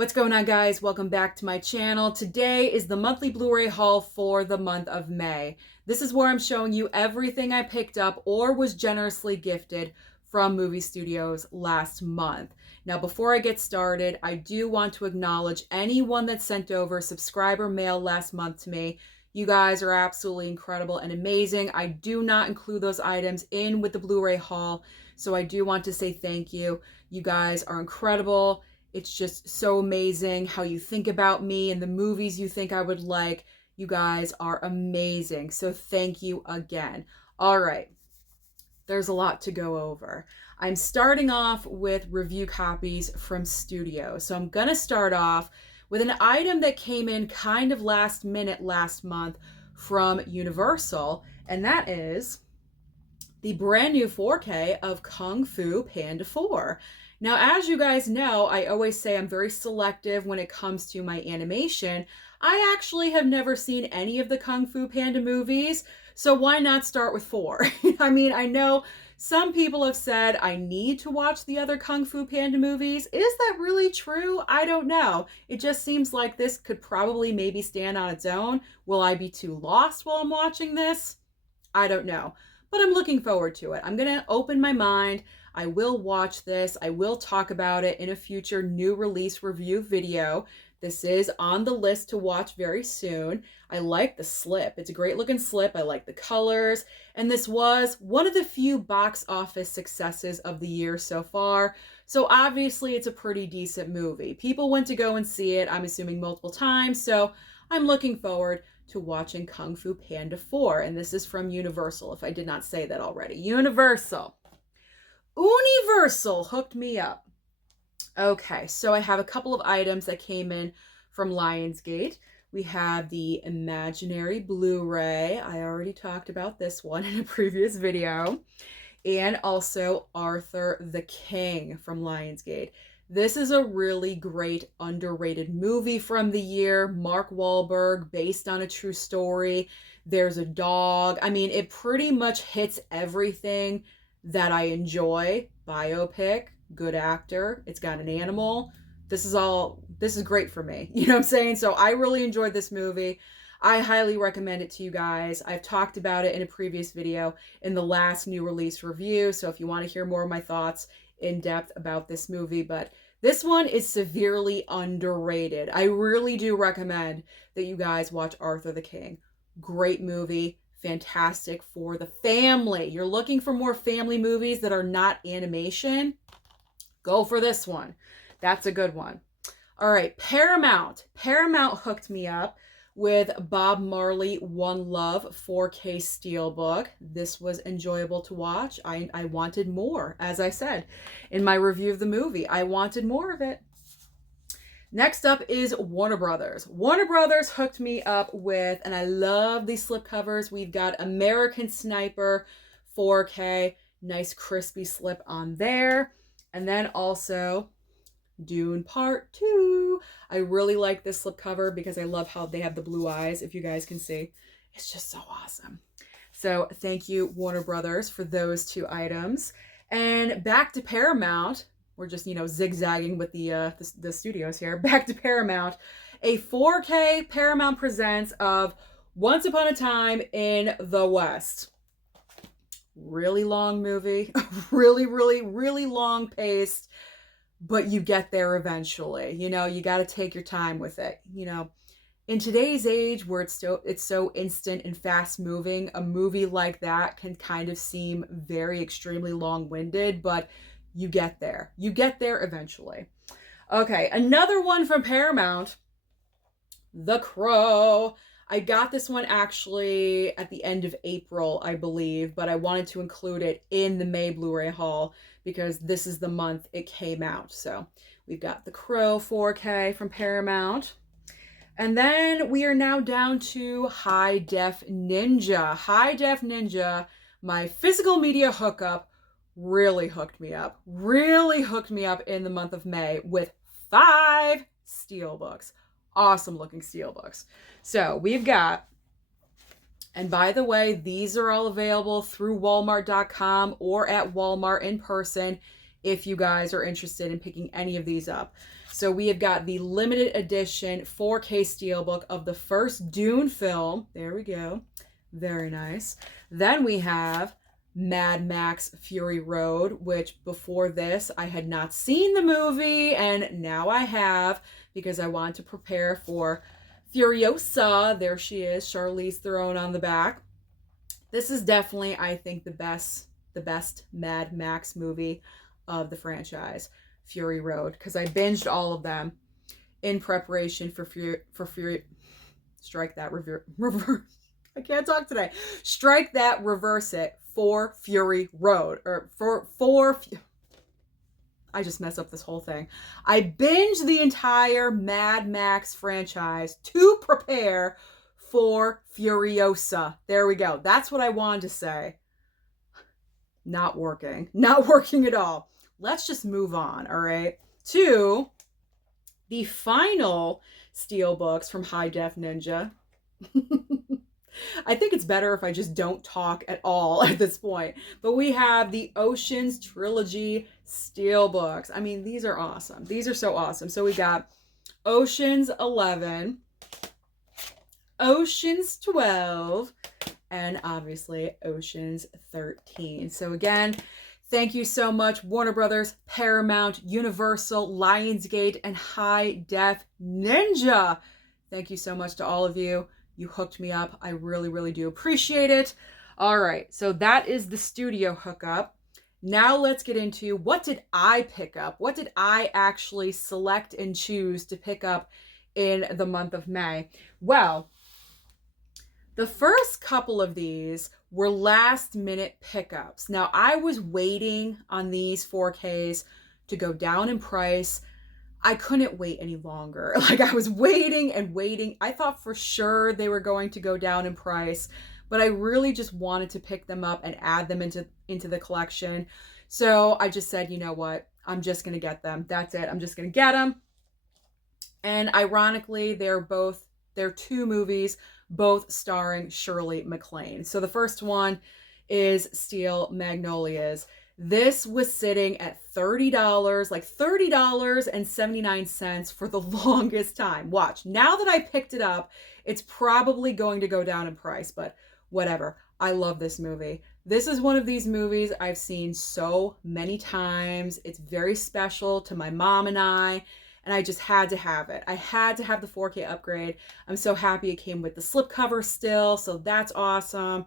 What's going on, guys? Welcome back to my channel. Today is the monthly Blu-ray haul for the month of May. This is where I'm showing you everything I picked up or was generously gifted from movie studios last month. Now, before I get started, I do want to acknowledge anyone that sent over subscriber mail last month to me. You guys are absolutely incredible and amazing. I do not include those items in with the Blu-ray haul, so I do want to say thank you. You guys are incredible. It's just so amazing how you think about me and the movies you think I would like. You guys are amazing. So thank you again. All right. There's a lot to go over. I'm starting off with review copies from studios. So I'm going to start off with an item that came in kind of last minute last month from Universal, and that is the brand new 4K of Kung Fu Panda 4. Now, as you guys know, I always say I'm very selective when it comes to my animation. I actually have never seen any of the Kung Fu Panda movies, so why not start with 4? I mean, I know some people have said I need to watch the other Kung Fu Panda movies. Is that really true? I don't know. It just seems like this could probably maybe stand on its own. Will I be too lost while I'm watching this? I don't know. But I'm looking forward to it. I'm going to open my mind. I will watch this. I will talk about it in a future new release review video. This is on the list to watch very soon. I like the slip. It's a great looking slip. I like the colors. And this was one of the few box office successes of the year so far. So obviously it's a pretty decent movie. People went to go and see it, I'm assuming multiple times. So I'm looking forward to watching Kung Fu Panda 4. And this is from Universal, if I did not say that already. Universal hooked me up. Okay, so I have a couple of items that came in from Lionsgate. We have the Imaginary Blu-ray. I already talked about this one in a previous video. And also Arthur the King from Lionsgate. This is a really great underrated movie from the year. Mark Wahlberg, based on a true story. There's a dog. I mean, it pretty much hits everything that I enjoy. Biopic, good actor. It's got an animal. This is great for me. You know what I'm saying? So I really enjoyed this movie. I highly recommend it to you guys. I've talked about it in a previous video in the last new release review. So if you want to hear more of my thoughts in depth about this movie, but this one is severely underrated. I really do recommend that you guys watch Arthur the King. Great movie. Fantastic for the family. You're looking for more family movies that are not animation? Go for this one. That's a good one. All right, Paramount. Paramount hooked me up with Bob Marley One Love 4K Steelbook. This was enjoyable to watch. I wanted more, as I said in my review of the movie. I wanted more of it. Next up is Warner Brothers. Warner Brothers hooked me up with, and I love these slipcovers. We've got American Sniper 4K. Nice crispy slip on there. And then also Dune Part 2. I really like this slipcover because I love how they have the blue eyes, if you guys can see. It's just so awesome. So thank you, Warner Brothers, for those two items. And back to Paramount. We're just, zigzagging with the studios here. Back to Paramount. A 4K Paramount Presents of Once Upon a Time in the West. Really long movie. Really, really, really long paced. But you get there eventually. You got to take your time with it. In today's age where it's so instant and fast moving, a movie like that can kind of seem very extremely long-winded, but you get there. You get there eventually. Okay, another one from Paramount, The Crow. I got this one actually at the end of April, I believe, but I wanted to include it in the May Blu-ray haul because this is the month it came out. So we've got The Crow 4K from Paramount. And then we are now down to High Def Ninja. High Def Ninja, my physical media hookup, really hooked me up in the month of May with 5 steelbooks. Awesome looking steelbooks. So we've got, and by the way, these are all available through walmart.com or at Walmart in person if you guys are interested in picking any of these up. So we have got the limited edition 4K Steelbook of the first Dune film. There we go. Very nice. Then we have Mad Max Fury Road, which before this I had not seen the movie, and now I have because I want to prepare for Furiosa. There she is, Charlize Theron on the back. This is definitely, I think, the best Mad Max movie of the franchise, Fury Road, because I binged all of them in preparation for Fury. Strike that, reverse. I can't talk today. Strike that, reverse it for Fury Road, or I just mess up this whole thing. I binged the entire Mad Max franchise to prepare for Furiosa. There we go. That's what I wanted to say. Not working. Not working at all. Let's just move on, all right, to the final Steelbooks from High Def Ninja. I think it's better if I just don't talk at all at this point. But we have the Oceans Trilogy Steelbooks. I mean, these are awesome. These are so awesome. So we got Oceans 11, Oceans 12, and obviously Oceans 13. So again, thank you so much, Warner Brothers, Paramount, Universal, Lionsgate, and High Def Ninja. Thank you so much to all of you. You hooked me up. I really, really do appreciate it. All right, so that is the studio hookup. Now let's get into what did I pick up? What did I actually select and choose to pick up in the month of May? Well, the first couple of these were last minute pickups. Now, I was waiting on these 4Ks to go down in price. I couldn't wait any longer. Like, I was waiting and waiting. I thought for sure they were going to go down in price, but I really just wanted to pick them up and add them into the collection. So I just said, you know what? I'm just going to get them. That's it. I'm just going to get them. And ironically, they're two movies, both starring Shirley MacLaine. So the first one is Steel Magnolias. This was sitting at $30, like $30.79 for the longest time. Watch, now that I picked it up, it's probably going to go down in price, but whatever. I love this movie. This is one of these movies I've seen so many times. It's very special to my mom and I just had to have it. I had to have the 4K upgrade. I'm so happy it came with the slipcover still, so that's awesome,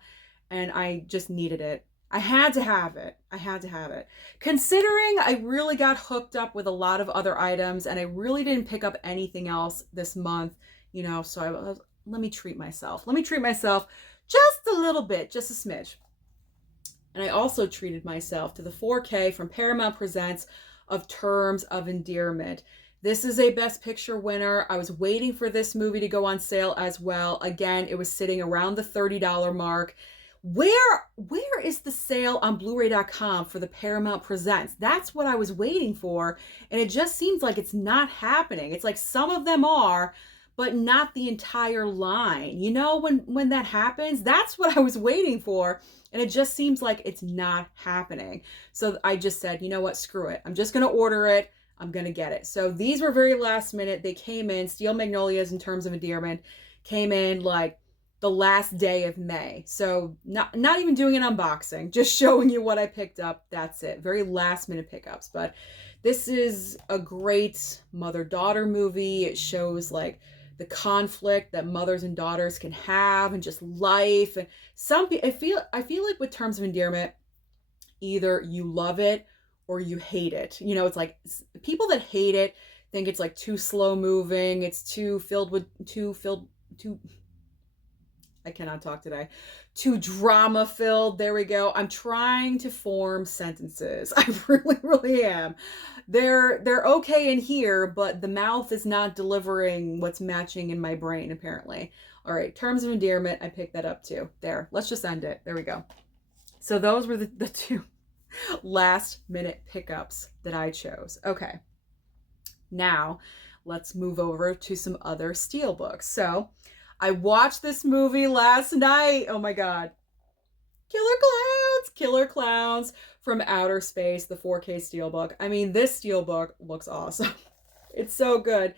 and I just needed it. I had to have it. I had to have it. Considering I really got hooked up with a lot of other items and I really didn't pick up anything else this month, you know, so let me treat myself. Let me treat myself just a little bit, just a smidge. And I also treated myself to the 4K from Paramount Presents of Terms of Endearment. This is a Best Picture winner. I was waiting for this movie to go on sale as well. Again, it was sitting around the $30 mark. Where is the sale on Blu-ray.com for the Paramount Presents? That's what I was waiting for, and it just seems like it's not happening. It's like some of them are, but not the entire line. You know, when that happens, that's what I was waiting for, and it just seems like it's not happening. So I just said, you know what, screw it. I'm just going to order it. I'm going to get it. So these were very last minute. They came in, Steel Magnolias in Terms of Endearment, came in like the last day of May. So not even doing an unboxing, just showing you what I picked up. That's it. Very last minute pickups. But this is a great mother-daughter movie. It shows like the conflict that mothers and daughters can have and just life. And I feel like with Terms of Endearment, either you love it or you hate it. You know, it's like people that hate it think it's like too slow moving. It's too I cannot talk today. Too drama filled. There we go. I'm trying to form sentences. I really, really am. They're okay in here, but the mouth is not delivering what's matching in my brain, apparently. All right. Terms of Endearment. I picked that up too. There. Let's just end it. There we go. So those were the two last minute pickups that I chose. Okay. Now let's move over to some other Steelbooks. So I watched this movie last night. Oh my God. Killer Clowns from Outer Space, the 4K Steelbook. I mean, this Steelbook looks awesome. It's so good.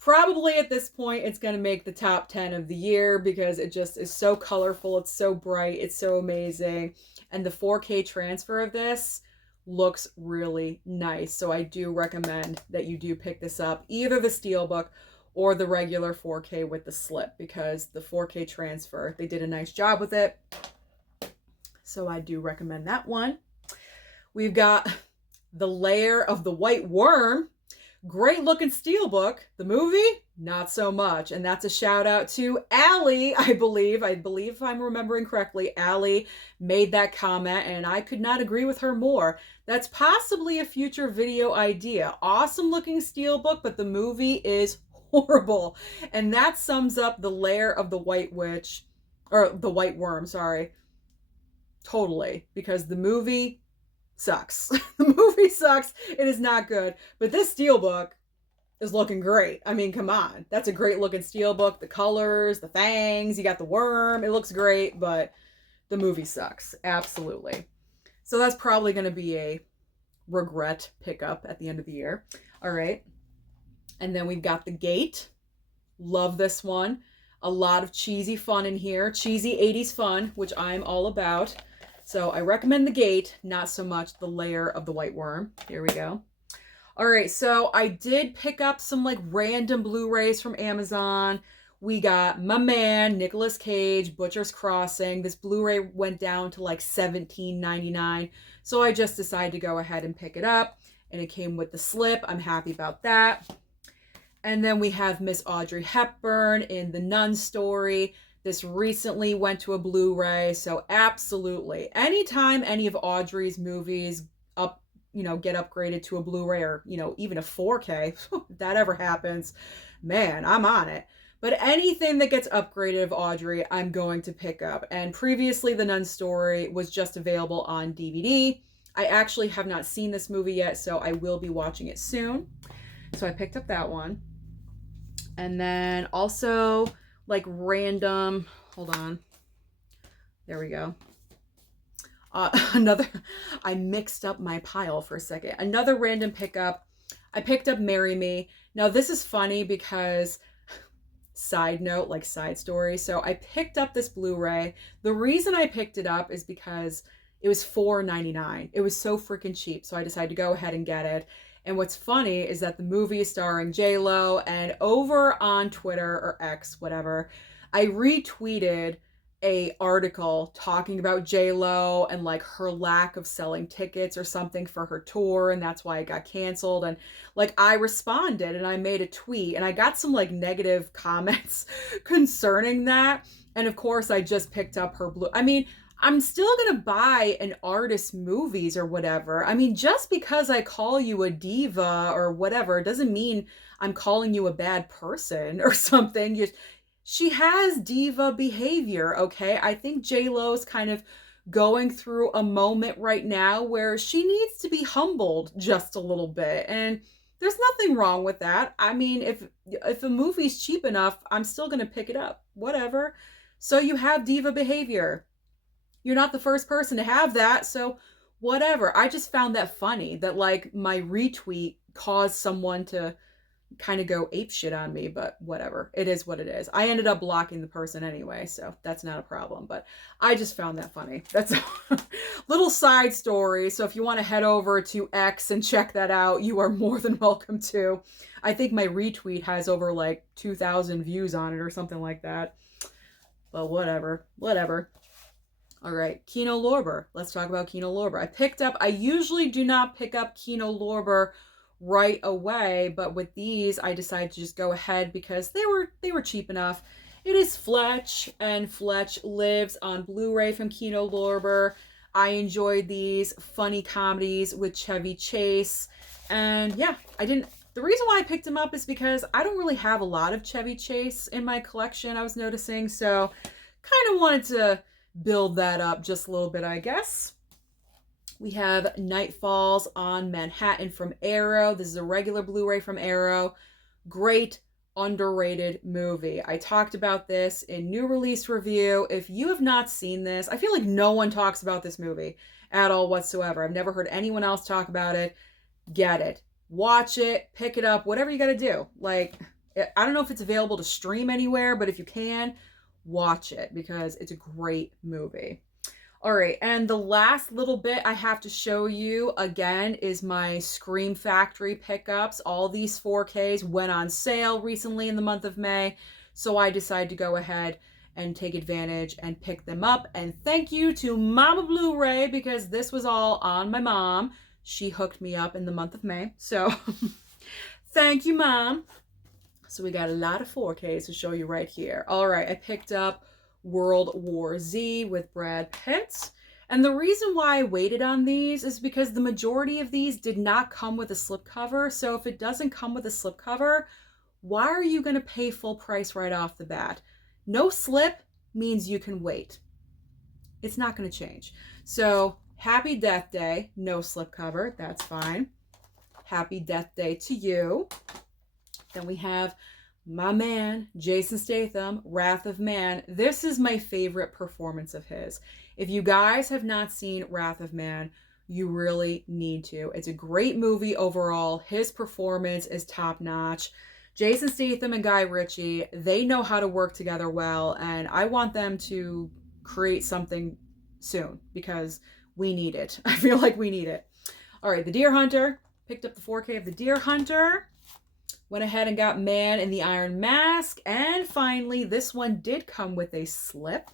Probably at this point, it's going to make the top 10 of the year because it just is so colorful. It's so bright. It's so amazing. And the 4K transfer of this looks really nice. So I do recommend that you do pick this up, either the Steelbook or the regular 4K with the slip, because the 4K transfer, they did a nice job with it. So I do recommend that one. We've got The Lair of the White Worm. Great looking Steelbook. The movie, not so much. And that's a shout out to Allie, I believe if I'm remembering correctly. Allie made that comment and I could not agree with her more. That's possibly a future video idea. Awesome looking Steelbook, but the movie is horrible. And that sums up The Lair of the White Witch, or the White Worm, sorry. Totally. Because the movie sucks. The movie sucks. It is not good. But this Steelbook is looking great. I mean, come on. That's a great looking Steelbook. The colors, the fangs, you got the worm. It looks great, but the movie sucks. Absolutely. So that's probably going to be a regret pickup at the end of the year. All right. And then we've got The Gate. Love this one. A lot of cheesy fun in here. Cheesy 80s fun, which I'm all about. So I recommend The Gate, not so much The Lair of the White Worm. Here we go. All right, so I did pick up some like random Blu-rays from Amazon. We got my man, Nicolas Cage, Butcher's Crossing. This Blu-ray went down to like $17.99. So I just decided to go ahead and pick it up. And it came with the slip. I'm happy about that. And then we have Miss Audrey Hepburn in The Nun Story. This recently went to a Blu-ray, so absolutely. Anytime any of Audrey's movies get upgraded to a Blu-ray or, even a 4K, if that ever happens, man, I'm on it. But anything that gets upgraded of Audrey, I'm going to pick up. And previously, The Nun Story was just available on DVD. I actually have not seen this movie yet, so I will be watching it soon. So I picked up that one. And then also, like random, hold on, there we go. I mixed up my pile for a second. Another random pickup. I picked up Marry Me. Now this is funny because, side note, like side story. So I picked up this Blu-ray. The reason I picked it up is because it was $4.99. It was so freaking cheap. So I decided to go ahead and get it. And what's funny is that the movie is starring J-Lo, and over on Twitter or X, whatever, I retweeted a article talking about J-Lo and like her lack of selling tickets or something for her tour, and that's why it got canceled. And like I responded and I made a tweet and I got some like negative comments concerning that. And of course I just picked up her I'm still going to buy an artist's movies or whatever. I mean, just because I call you a diva or whatever doesn't mean I'm calling you a bad person or something. She has diva behavior, okay? I think J-Lo's kind of going through a moment right now where she needs to be humbled just a little bit. And there's nothing wrong with that. I mean, if a movie's cheap enough, I'm still going to pick it up. Whatever. So you have diva behavior. You're not the first person to have that, so whatever. I just found that funny that like my retweet caused someone to kind of go apeshit on me, but whatever. It is what it is. I ended up blocking the person anyway, so that's not a problem, but I just found that funny. That's a little side story, so if you want to head over to X and check that out, you are more than welcome to. I think my retweet has over like 2,000 views on it or something like that, but whatever. All right, Kino Lorber. Let's talk about Kino Lorber. I usually do not pick up Kino Lorber right away, but with these, I decided to just go ahead because they were cheap enough. It is Fletch, and Fletch lives on Blu-ray from Kino Lorber. I enjoyed these funny comedies with Chevy Chase, and yeah, the reason why I picked them up is because I don't really have a lot of Chevy Chase in my collection, I was noticing, so kind of wanted to build that up just a little bit, I guess. We have Night Falls on Manhattan from Arrow. This is a regular Blu-ray from Arrow. Great, underrated movie. I talked about this in new release review. If you have not seen this, I feel like no one talks about this movie at all whatsoever. I've never heard anyone else talk about it. Get it. watch it, pick it up, whatever you got to do. Like, I don't know if it's available to stream anywhere, but if you can, watch it because it's a great movie. All right, and the last little bit I have to show you again is my Scream Factory pickups. All these 4Ks went on sale recently in the month of May, so I decided to go ahead and take advantage and pick them up. And thank you to Mama Blu-ray because this was all on my mom. She hooked me up in the month of May, so thank you, Mom. So we got a lot of 4Ks to show you right here. All right, I picked up World War Z with Brad Pitt. And the reason why I waited on these is because the majority of these did not come with a slipcover. So if it doesn't come with a slipcover, why are you going to pay full price right off the bat? No slip means you can wait. It's not going to change. So Happy Death Day, no slipcover. That's fine. Happy Death Day to you. Then we have my man, Jason Statham, Wrath of Man. This is my favorite performance of his. If you guys have not seen Wrath of Man, you really need to. It's a great movie overall. His performance is top notch. Jason Statham and Guy Ritchie, they know how to work together well, and I want them to create something soon because we need it. I feel like we need it. All right, The Deer Hunter. Picked up the 4K of The Deer Hunter. Went ahead and got Man in the Iron Mask. And finally, this one did come with a slip.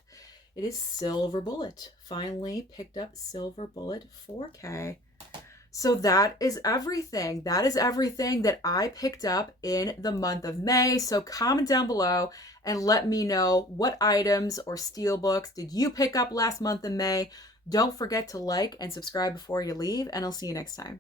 It is Silver Bullet. Finally picked up Silver Bullet 4K. So that is everything. That is everything that I picked up in the month of May. So comment down below and let me know what items or steelbooks did you pick up last month in May. Don't forget to like and subscribe before you leave, and I'll see you next time.